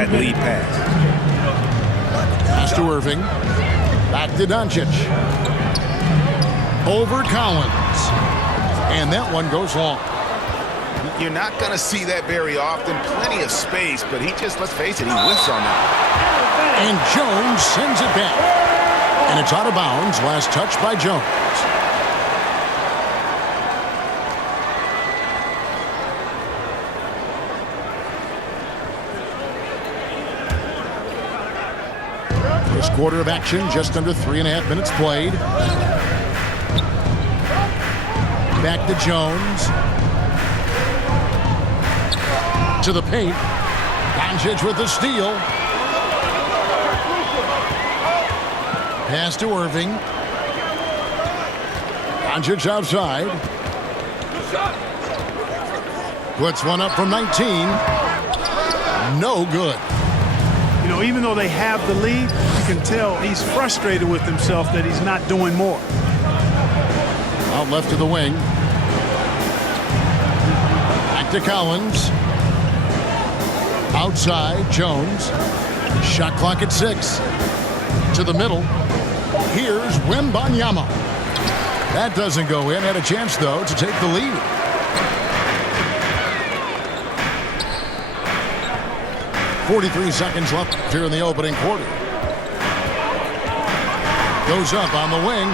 that lead pass. Pass to Irving. Back to Doncic. Over Collins. And that one goes long. You're not going to see that very often. Plenty of space, but he just, let's face it, he whiffs on that. And Jones sends it back. And it's out of bounds. Last touch by Jones. First quarter of action, just under 3.5 minutes played. Back to Jones. To the paint. Doncic with the steal. Pass to Irving. Doncic outside. Puts one up from 19. No good. You know, even though they have the lead, you can tell he's frustrated with himself that he's not doing more. Out left to the wing. Back to Collins. Outside, Jones. Shot clock at 6. To the middle. Here's Wembanyama. That doesn't go in. Had a chance, though, to take the lead. .43 seconds left here in the opening quarter. Goes up on the wing.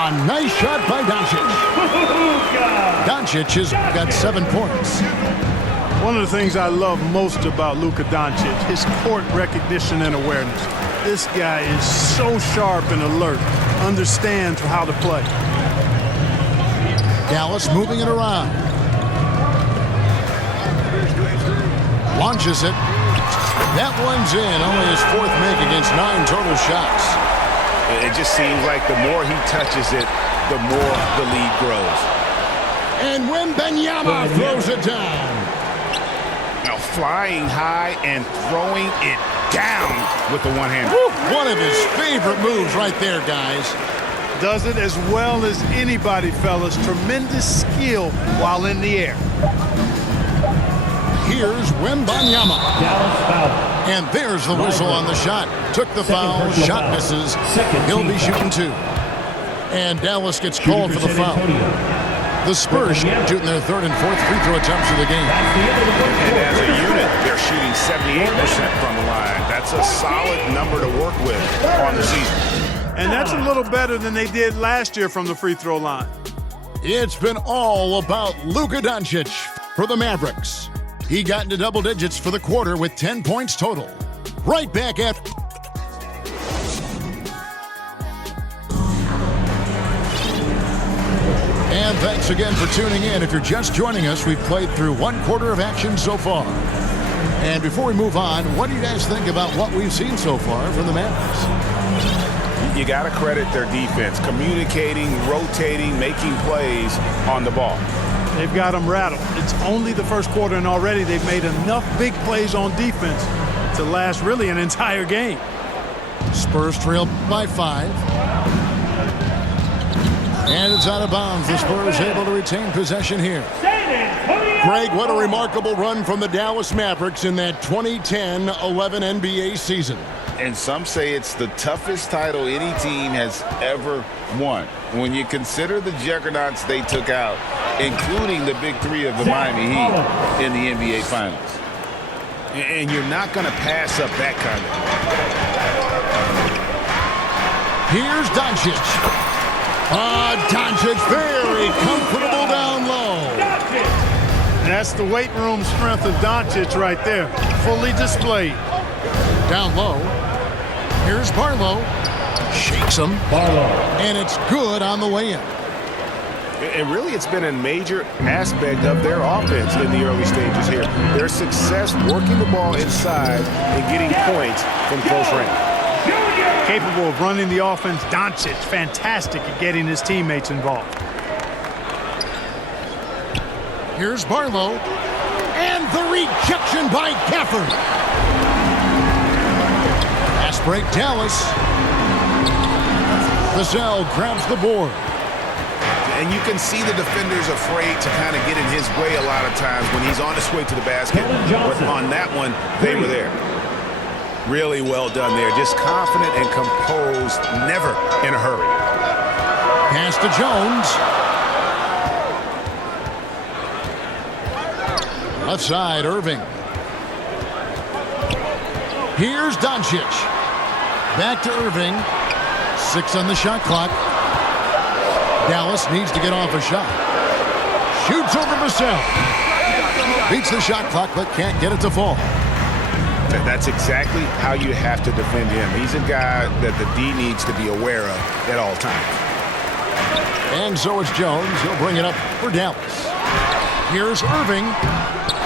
A nice shot by Doncic. Doncic has got 7 points. One of the things I love most about Luka Doncic, his court recognition and awareness. This guy is so sharp and alert, understands how to play. Dallas moving it around. Launches it. That one's in. Only his 4th make against 9 total shots. It just seems like the more he touches it, the more the lead grows. And Wembanyama throws it down. Now flying high and throwing it down with the one-hander. One of his favorite moves right there, guys. Does it as well as anybody, fellas. Tremendous skill while in the air. Here's Wembanyama. And there's the whistle on the shot. Took the foul. Shot misses. He'll be shooting 2. And Dallas gets called for the foul. The Spurs shooting their 3rd and 4th free throw attempts of the game. And as a unit, they're shooting 78% from the line. That's a solid number to work with on the season. And that's a little better than they did last year from the free throw line. It's been all about Luka Doncic for the Mavericks. He got into double digits for the quarter with 10 points total. Right back after. And thanks again for tuning in. If you're just joining us, we've played through 1 quarter of action so far. And before we move on, what do you guys think about what we've seen so far from the Mavericks? You got to credit their defense, communicating, rotating, making plays on the ball. They've got them rattled. It's only the first quarter, and already they've made enough big plays on defense to last really an entire game. Spurs trail by 5. And it's out of bounds. The Spurs able to retain possession here. Greg, what a remarkable run from the Dallas Mavericks in that 2010-11 NBA season. And some say it's the toughest title any team has ever won. When you consider the juggernauts they took out, including the big 3 of the Miami Heat in the NBA Finals. And you're not going to pass up that kind of. Here's Doncic. Doncic very comfortable down low. That's the weight room strength of Doncic right there. Fully displayed. Down low. Here's Barlow. Shakes him. And it's good on the way in. And really, it's been a major aspect of their offense in the early stages here. Their success working the ball inside and getting points from close range. Capable of running the offense, Doncic fantastic at getting his teammates involved. Here's Barlow. And the rejection by Gafford. Pass break, Dallas. Vassell grabs the board. And you can see the defenders afraid to kind of get in his way a lot of times when he's on his way to the basket. But on that one, they were there. Really well done there. Just confident and composed, never in a hurry. Pass to Jones. Left side, Irving. Here's Doncic. Back to Irving. 6 on the shot clock. Dallas needs to get off a shot. Shoots over Vassell. Beats the shot clock, but can't get it to fall. That's exactly how you have to defend him. He's a guy that the D needs to be aware of at all times. And so it's Jones. He'll bring it up for Dallas. Here's Irving.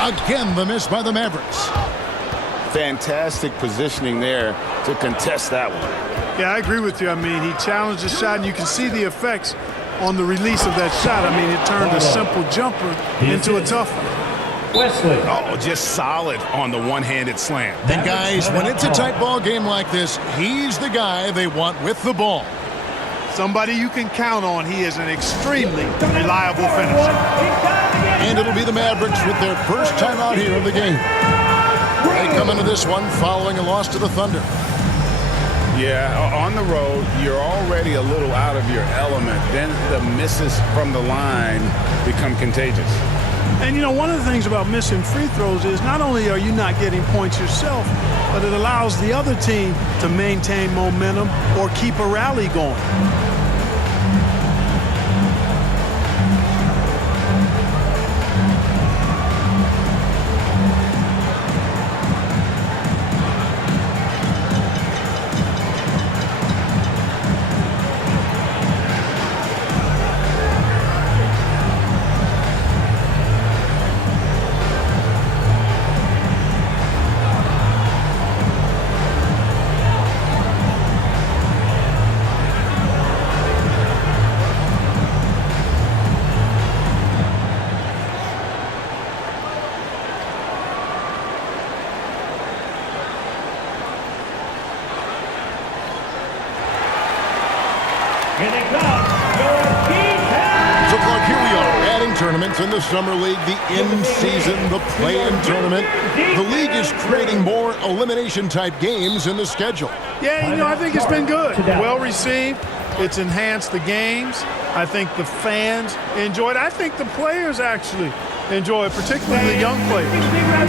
Again, the miss by the Mavericks. Fantastic positioning there to contest that one. Yeah, I agree with you. I mean, he challenged the shot, and you can see the effects on the release of that shot. I mean, it turned a simple jumper into a tough one. Wesley. Oh, just solid on the one-handed slam. And guys, when it's a tight ball game like this, he's the guy they want with the ball. Somebody you can count on. He is an extremely reliable finisher. And it'll be the Mavericks with their first time out here in the game. They come into this one following a loss to the Thunder. Yeah, on the road, you're already a little out of your element. Then the misses from the line become contagious. And, you know, one of the things about missing free throws is not only are you not getting points yourself, but it allows the other team to maintain momentum or keep a rally going. Tournaments in the Summer League, the in-season, the play-in tournament. The league is creating more elimination-type games in the schedule. Yeah, you know, I think it's been good. Well received. It's enhanced the games. I think the fans enjoy it. I think the players actually enjoy it, particularly the young players,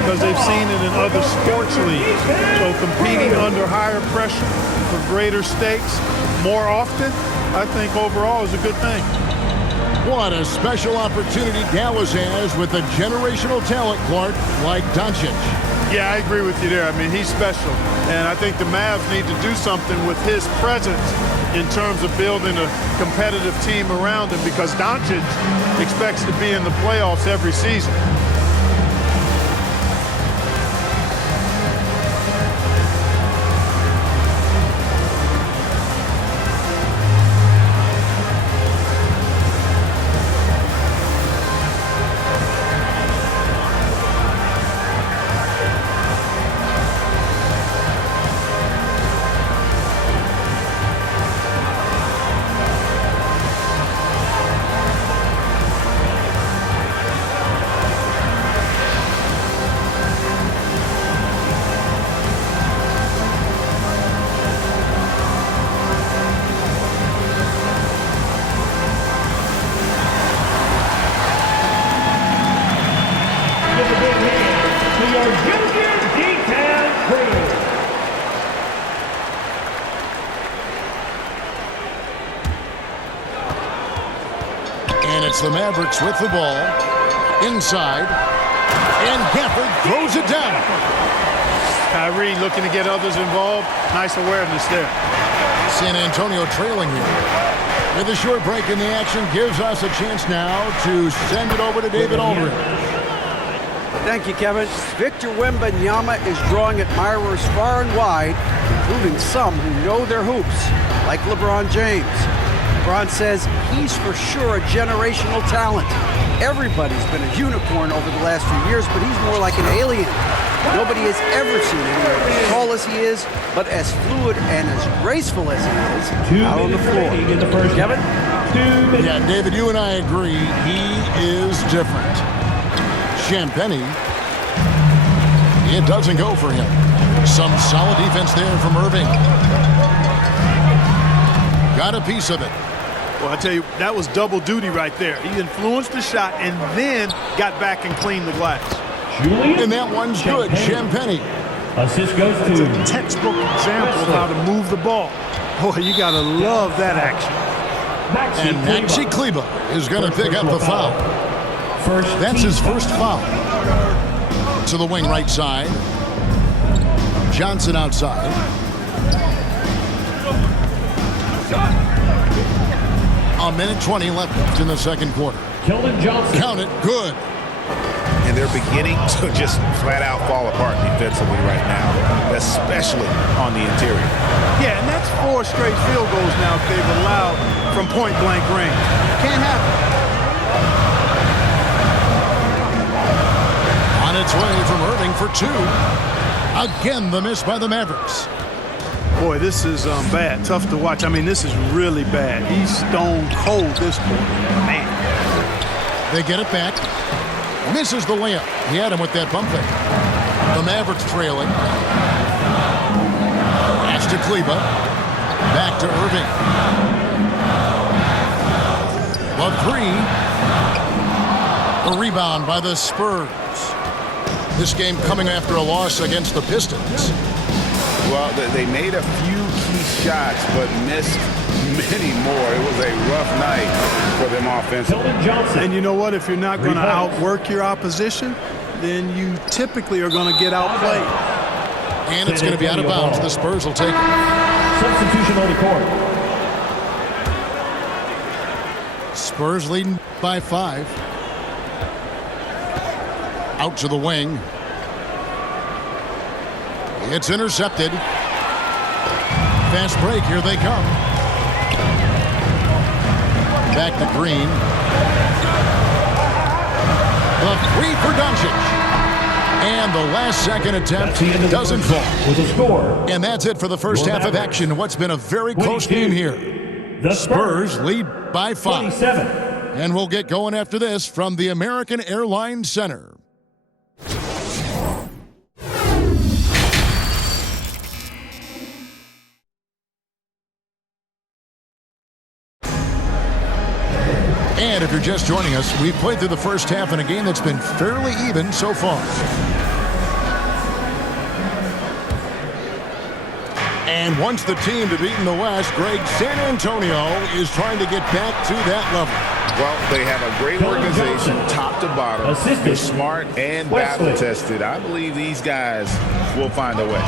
because they've seen it in other sports leagues. So competing under higher pressure for greater stakes more often, I think overall is a good thing. What a special opportunity Dallas has with a generational talent, Clark, like Doncic. Yeah, I agree with you there. I mean, he's special. And I think the Mavs need to do something with his presence in terms of building a competitive team around him, because Doncic expects to be in the playoffs every season. It's the Mavericks with the ball. Inside. And Gafford throws it down. Kyrie looking to get others involved. Nice awareness there. San Antonio trailing here. With a short break in the action, gives us a chance now to send it over to David Aldridge. Thank you, Kevin. Victor Wembanyama is drawing admirers far and wide, including some who know their hoops, like LeBron James. LeBron says he's for sure a generational talent. Everybody's been a unicorn over the last few years, but he's more like an alien. Nobody has ever seen him as tall as he is, but as fluid and as graceful as he is out on the floor. Kevin? Yeah, David, you and I agree. He is different. Champagny, it doesn't go for him. Some solid defense there from Irving. Got a piece of it. Well, I tell you, that was double duty right there. He influenced the shot and then got back and cleaned the glass. And that one's good. Champagny. Assist goes to It's a textbook example of how to move the ball. Boy, you got to love that action. And Maxi Kleba is going to pick up the foul. That's his first foul. To the wing right side. Johnson outside. A minute 20 left in the second quarter. Keldon Johnson. Count it. Good. And they're beginning to just flat out fall apart defensively right now, especially on the interior. Yeah, and that's 4 straight field goals now they've allowed from point-blank range. Can't happen. On its way from Irving for 2. Again, the miss by the Mavericks. Boy, this is bad. Tough to watch. I mean, this is really bad. He's stone cold this quarter. Man. They get it back. Misses the layup. He had him with that bump fake. The Mavericks trailing. Pass to Kleba. Back to Irving. The 3. A rebound by the Spurs. This game coming after a loss against the Pistons. Well, they made a few key shots, but missed many more. It was a rough night for them offensively. And you know what? If you're not going to outwork your opposition, then you typically are going to get outplayed. And it's going to be out of bounds. The Spurs will take it. Substitution on the court. Spurs leading by 5. Out to the wing. It's intercepted. Fast break. Here they come. Back to Green. The 3 for Doncic. And the last second attempt doesn't fall. With a score. And that's it for the first half of action. What's been a very close game here. The Spurs lead by 5. 27. And we'll get going after this from the American Airlines Center. And if you're just joining us, we've played through the first half in a game that's been fairly even so far. And once the team to beat in the West, Greg, San Antonio is trying to get back to that level. Well, they have a great organization, top to bottom. They're smart and battle-tested. I believe these guys will find a way.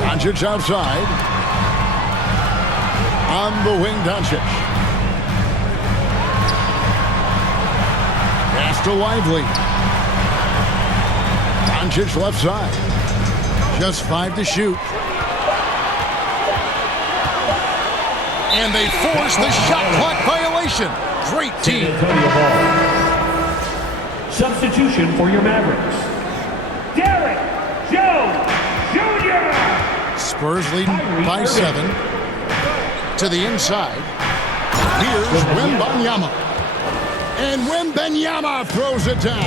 Doncic outside. On the wing, Doncic. Pass to Lively. Doncic left side. Just 5 to shoot. And they force the shot clock violation. Great team. Substitution for your Mavericks. Derek Jones Jr. Spurs leading by 7. To the inside. Here's Wembanyama. And Wembanyama throws it down.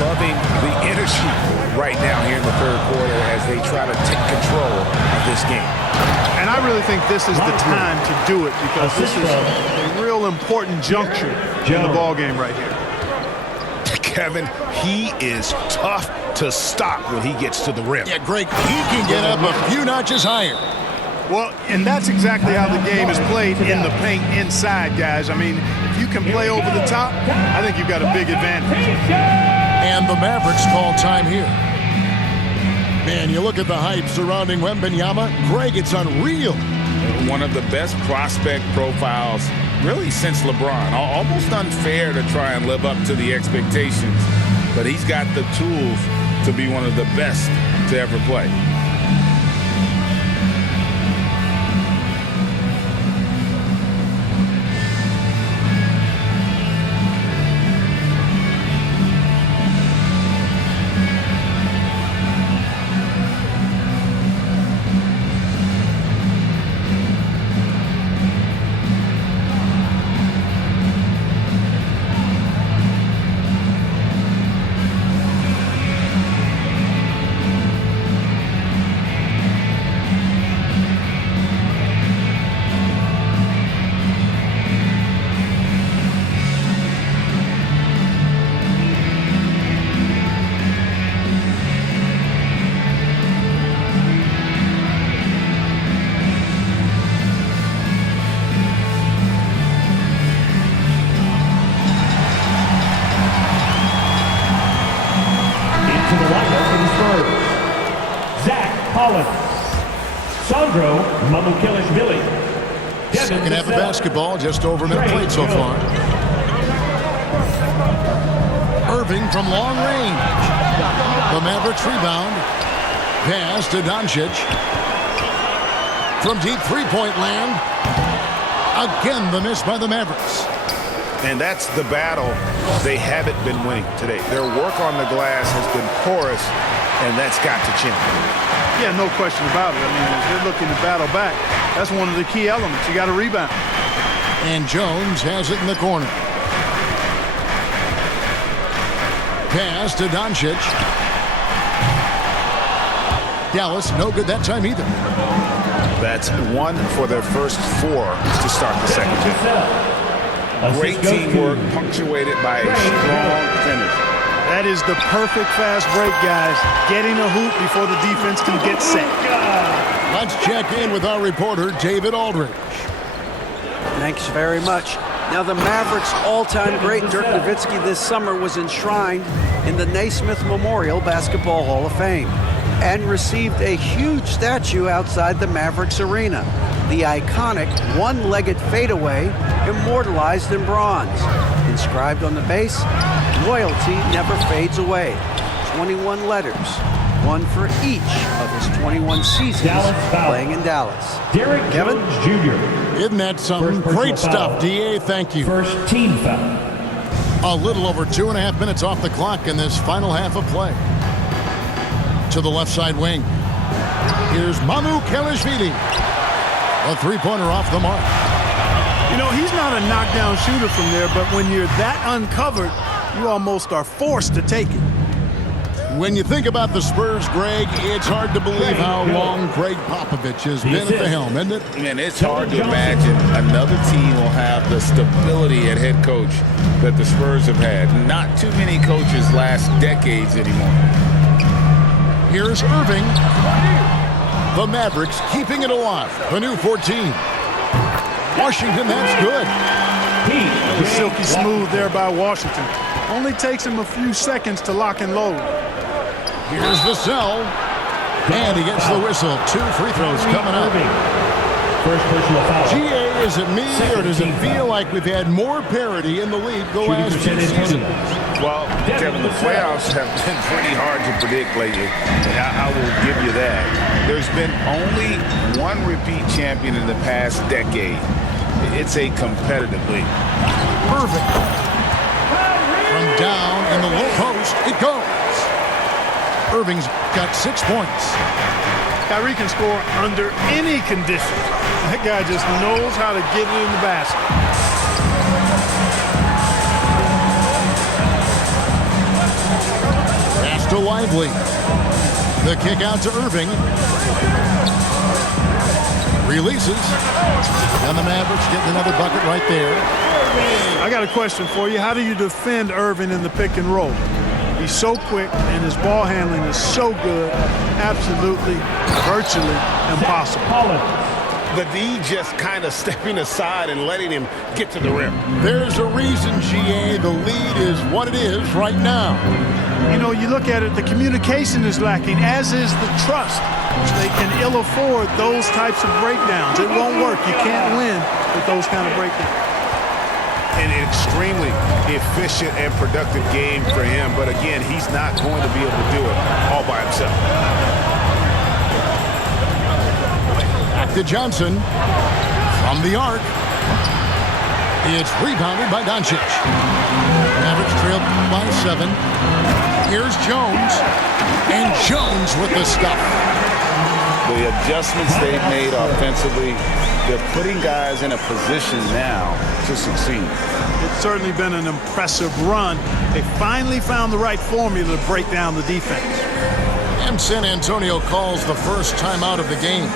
Loving the energy right now here in the third quarter as they try to take control of this game. And I really think this is the time to do it because this is a real important juncture in the ball game right here. Kevin, he is tough to stop when he gets to the rim. Yeah, Greg, he can get up a few notches higher. Well, and that's exactly how the game is played in the paint inside, guys. I mean, if you can play over the top, I think you've got a big advantage. And the Mavericks call time here. Man, you look at the hype surrounding Wembanyama. Greg, it's unreal. One of the best prospect profiles really since LeBron. Almost unfair to try and live up to the expectations, but he's got the tools to be one of the best to ever play. Collins. Sandro Mamukilishvili. Second half of basketball, just over a minute played so far. Irving from long range. The Mavericks rebound. Pass to Doncic. From deep three-point land. Again, the miss by the Mavericks. And that's the battle they haven't been winning today. Their work on the glass has been porous, and that's got to change. Yeah, no question about it. I mean, as they're looking to battle back, that's one of the key elements. You got to rebound. And Jones has it in the corner. Pass to Doncic. Dallas, no good that time either. That's one for their first four to start the second half. Great teamwork punctuated by a strong finish. That is the perfect fast break, guys. Getting a hoop before the defense can get set. Let's check in with our reporter, David Aldridge. Thanks very much. Now, the Mavericks' all-time great Dirk Nowitzki this summer was enshrined in the Naismith Memorial Basketball Hall of Fame and received a huge statue outside the Mavericks arena. The iconic one-legged fadeaway immortalized in bronze. Inscribed on the base, loyalty never fades away. 21 letters, one for each of his 21 seasons playing in Dallas. Derek Kevin? Jones Jr. Isn't that something? Great stuff, DA. Thank you. First team foul. A little over 2.5 minutes off the clock in this final half of play. To the left side wing. Here's Mamukilishvili. A three-pointer off the mark. You know, he's not a knockdown shooter from there, but when you're that uncovered, you almost are forced to take it. When you think about the Spurs, Greg, it's hard to believe how long Greg Popovich has been at the helm, isn't it? Man, it's hard to imagine another team will have the stability at head coach that the Spurs have had. Not too many coaches last decades anymore. Here's Irving. The Mavericks keeping it alive. The new 14. Washington, that's good. It was silky smooth there by Washington. Only takes him a few seconds to lock and load. Here's the cell. And he gets the whistle. 2 free throws coming up. First personal foul. GA, is it me or does it feel like we've had more parity in the league the last few seasons? Well, Kevin, the playoffs have been pretty hard to predict lately, and I will give you that. There's been only one repeat champion in the past decade. It's a competitive league. Perfect. From down in the low post, it goes. Irving's got 6 points. Kyrie can score under any condition. That guy just knows how to get it in the basket. Pass to Lively. The kick out to Irving. Releases. And the Mavericks getting another bucket right there. I got a question for you. How do you defend Irving in the pick and roll? He's so quick, and his ball handling is so good. Absolutely, virtually impossible. The D just kind of stepping aside and letting him get to the rim. There's a reason, GA, the lead is what it is right now. You know, you look at it, the communication is lacking, as is the trust. They can ill afford those types of breakdowns. It won't work. You can't win with those kind of breakdowns. An extremely efficient and productive game for him, but again, he's not going to be able to do it all by himself. Back to Johnson. From the arc. It's rebounded by Doncic. Mavericks trail by 7. Here's Jones. And Jones with the stuff. The adjustments they've made offensively, they're putting guys in a position now to succeed. It's certainly been an impressive run. They finally found the right formula to break down the defense. And San Antonio calls the first timeout of the game.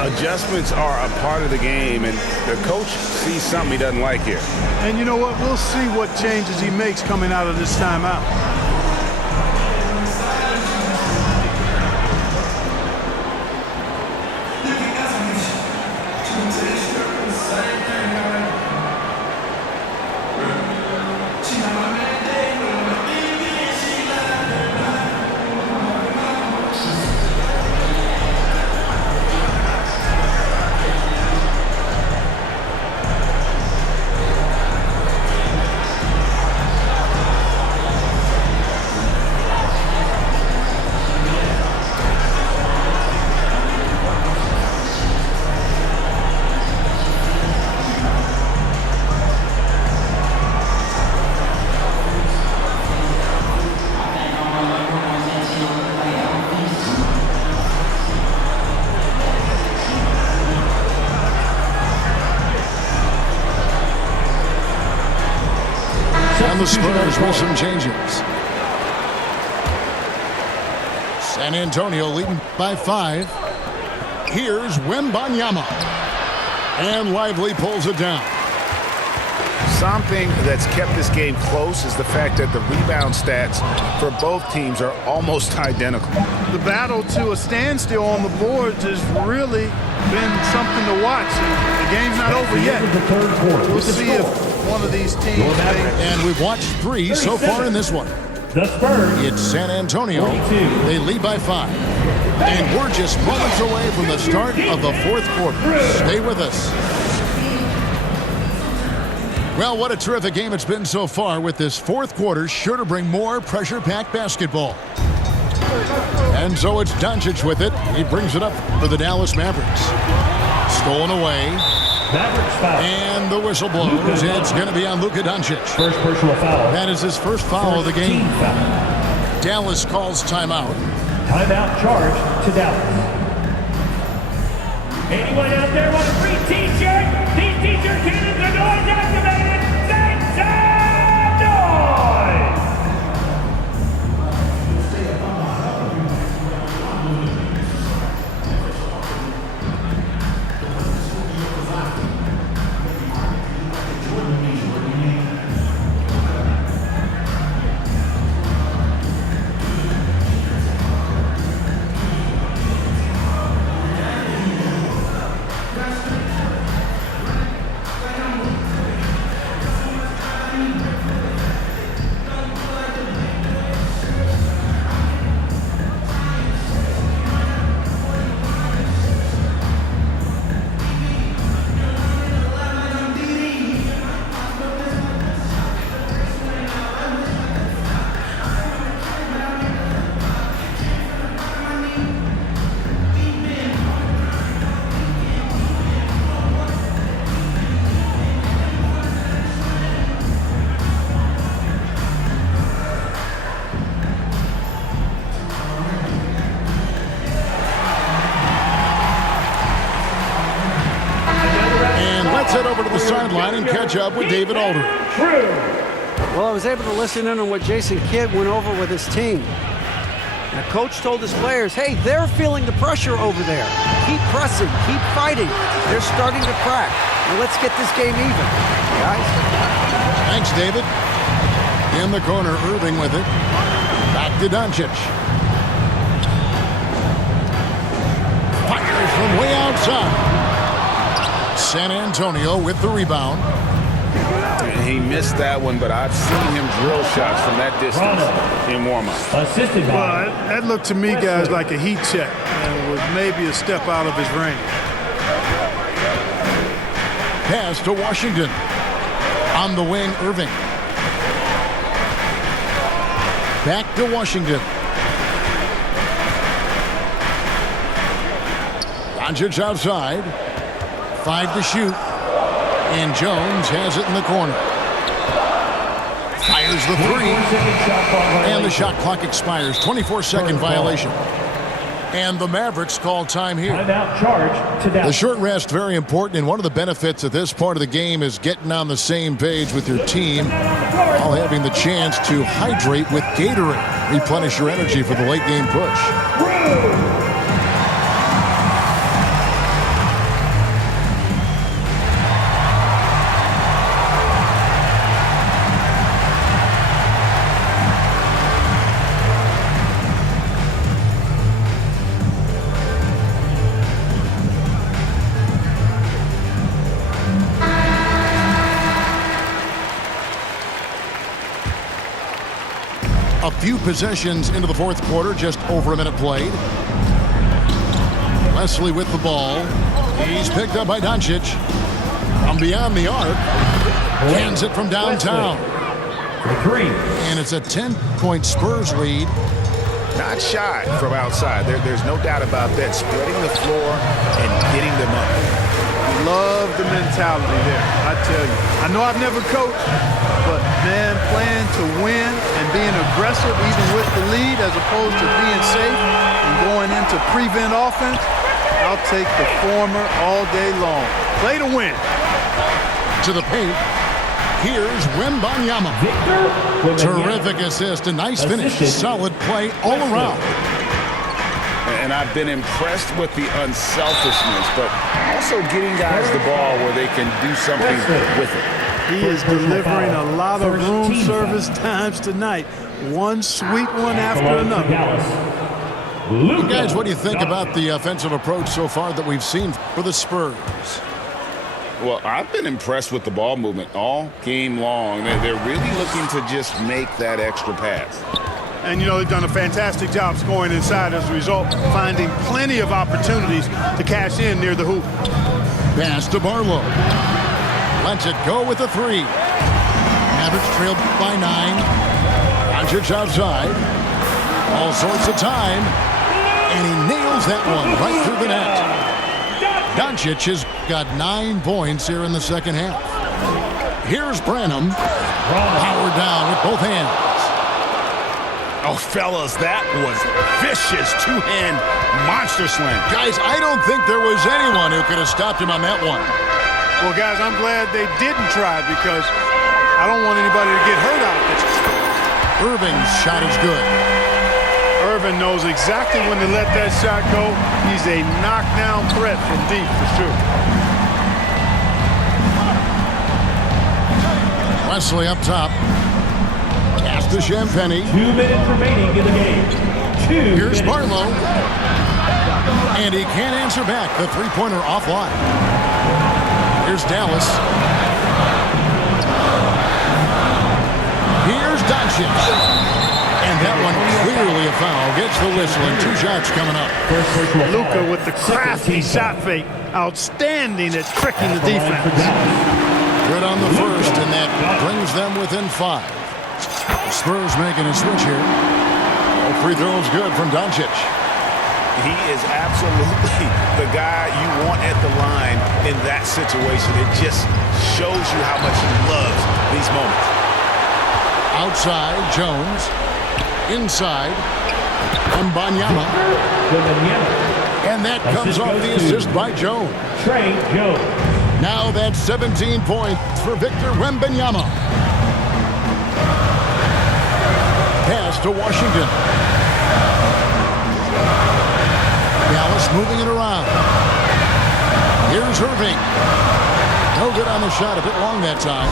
Adjustments are a part of the game, and the coach sees something he doesn't like here. And you know what? We'll see what changes he makes coming out of this timeout. And the Spurs with some changes. San Antonio leading by 5. Here's Wembanyama. And Lively pulls it down. Something that's kept this game close is the fact that the rebound stats for both teams are almost identical. The battle to a standstill on the boards has really been something to watch. The game's not over yet. We'll see if one of these teams And we've watched 3 so far in this one. The Spurs. It's San Antonio. 42. They lead by 5. And we're just moments away from the start of the 4th quarter. Stay with us. Well, what a terrific game it's been so far, with this 4th quarter sure to bring more pressure-packed basketball. And so it's Doncic with it. He brings it up for the Dallas Mavericks. Stolen away. Mavericks foul. And the whistle blows. It's going to be on Luka Doncic. First personal foul. That is his first foul of the game. Team foul. Dallas calls timeout. Timeout charge to Dallas. Anyone out there want a free t-shirt? These t-shirt cannons are noise activated. Make some noise! Let's head over to the sideline and catch up with David Aldridge. Well, I was able to listen in on what Jason Kidd went over with his team. The coach told his players, hey, they're feeling the pressure over there. Keep pressing, keep fighting. They're starting to crack. Now let's get this game even, guys. Thanks, David. In the corner, Irving with it. Back to Doncic. Fires from way outside. San Antonio with the rebound. He missed that one, but I've seen him drill shots from that distance in warm-up. Assisted by. Well, that looked to me, guys, like a heat check, and was maybe a step out of his range. Pass to Washington. On the wing, Irving. Back to Washington. Doncic outside. 5 to shoot. And Jones has it in the corner. Fires the 3. And the shot clock expires. 24-second violation. And the Mavericks call time here. Timeout charge to Dallas. The short rest, very important, and one of the benefits of this part of the game is getting on the same page with your team while having the chance to hydrate with Gatorade. Replenish your energy for the late game push. A few possessions into the 4th quarter, just over a minute played. Leslie with the ball. He's picked up by Doncic. From beyond the arc. Hands it from downtown. For 3. And it's a 10-point Spurs lead. Not shy from outside. There's no doubt about that. Spreading the floor and getting them up. Love the mentality there, I tell you. I know I've never coached, but, man, playing to win and being aggressive even with the lead as opposed to being safe and going into prevent offense, I'll take the former all day long. Play to win. To the paint. Here's Wembanyama. Terrific assist, a nice finish. Solid play all around. And I've been impressed with the unselfishness, but also getting guys the ball where they can do something with it. He is delivering a lot of room service times tonight. One sweet one after another. Well, guys, what do you think about the offensive approach so far that we've seen for the Spurs? Well, I've been impressed with the ball movement all game long. They're really looking to just make that extra pass. And, you know, they've done a fantastic job scoring inside as a result, finding plenty of opportunities to cash in near the hoop. Pass to Barlow. Lets it go with a three. Mavericks trailed by 9. Doncic outside. All sorts of time. And he nails that one right through the net. Doncic has got 9 points here in the second half. Here's Branham. Powered down with both hands. Oh, fellas, that was vicious two-hand monster slam. Guys, I don't think there was anyone who could have stopped him on that one. Well, guys, I'm glad they didn't try because I don't want anybody to get hurt out there. Irving's shot is good. Irving knows exactly when to let that shot go. He's a knockdown threat from deep for sure. Wesley up top. Pass to Champagny. 2 minutes remaining in the game. Here's Barlow. And he can't answer back. The three-pointer offline. Here's Dallas. Here's Doncic. And that one clearly a foul. Gets the whistle and 2 shots coming up. Luka with the crafty shot fake. Outstanding at tricking the defense. Good on the first, and that brings them within 5. The Spurs making a switch here. Free throw's good from Doncic. He is absolutely the guy you want at the line in that situation. It just shows you how much he loves these moments. Outside, Jones. Inside, Wembanyama. And that comes off the assist by Jones. Trey Jones. Now that's 17 points for Victor Wembanyama. Pass to Washington. Dallas moving it around. Here's Irving. No good on the shot, a bit long that time.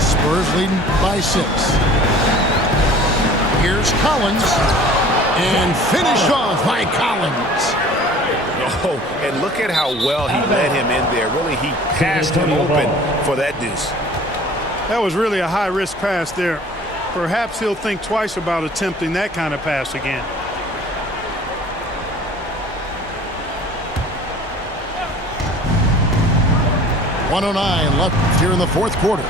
Spurs leading by 6. Here's Collins. And finished off by Collins. Oh, and look at how well he led him in there. Really, he passed him open for that deuce. That was really a high-risk pass there. Perhaps he'll think twice about attempting that kind of pass again. .109 left here in the fourth quarter.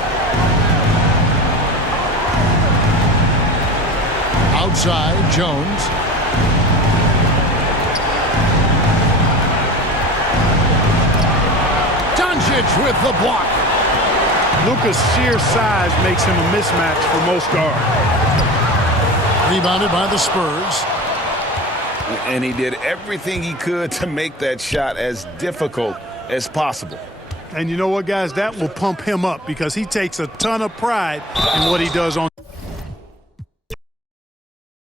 Outside, Jones. Doncic with the block. Luka's sheer size makes him a mismatch for most guards. Rebounded by the Spurs. And he did everything he could to make that shot as difficult as possible. And you know what, guys? That will pump him up because he takes a ton of pride in what he does on